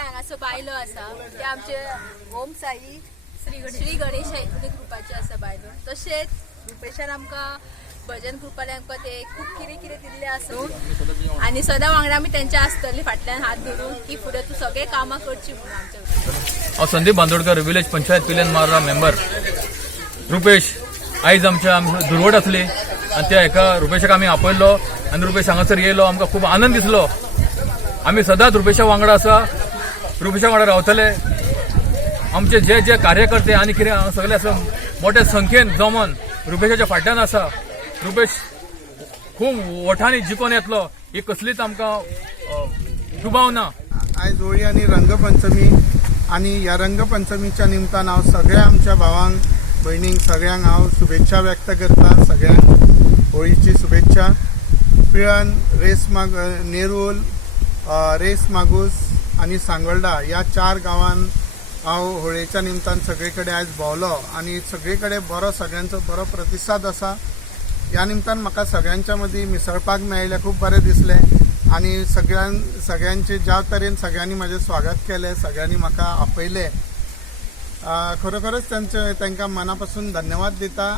आता हांगासर बायलो आसा ते आमचे ओम साई श्री गणेश आयतुनी ग्रुपाचे आसा बायलो. तशेंच रुपेशान आमकां भजन ग्रुपान आमकां ते खूब कितें कितें दिल्लें आसूं आनी सदां वांगडा आमी तेंच्या आसतली फाटल्यान हात धरून की फुडें तूं सगळे कामां करची म्हणून आमच्या. हांव संदीप बांदोडकर विलेज पंचायत पिलेन मार्रा मेंबर. रुपेश आयज आमच्या दुर्वट आसली आनी त्या एका रुपेशाक आमी आपयल्लो आनी रुपेश हांगासर येयलो. आमकां खूब आनंद दिसलो. आमी सदांच रुपेशा वांगडा आसा, रुपेशा वांगडा रावतले. आमचे जे जे कार्यकर्ते आनी कितें सगळे आसा मोठ्या संख्येन जमोन रुपेशाच्या फाटल्यान आसा. रुपेश खूब वोटांनी जिखून येतलो ही कसलीच आमकां दुबाव ना. आयज होळी आनी रंगपंचमी आनी ह्या रंगपंचमीच्या निमतान हांव सगळ्या आमच्या भावांक भयणींक सगळ्यांक हांव शुभेच्छा व्यक्त करता. सगळ्यांक होळीची शुभेच्छा. पिळन, नेरूल, रेस मागूस आनी सांगोळडा ह्या 4 गांवांत हांव होळयेच्या निमतान सगळे कडेन आयज भोंवलो आनी सगळे कडेन बरो सगळ्यांचो बरो प्रतिसाद आसा. ह्या निमतान म्हाका सगळ्यांच्या मदीं मिसळपाक मेळिल्लें खूब बरें दिसलें आनी सगळ्यांचे ज्या तरेन सगळ्यांनी म्हाजें स्वागत केलें, सगळ्यांनी म्हाका आपयलें, खरोखरच तांकां मना पासून धन्यवाद दिता.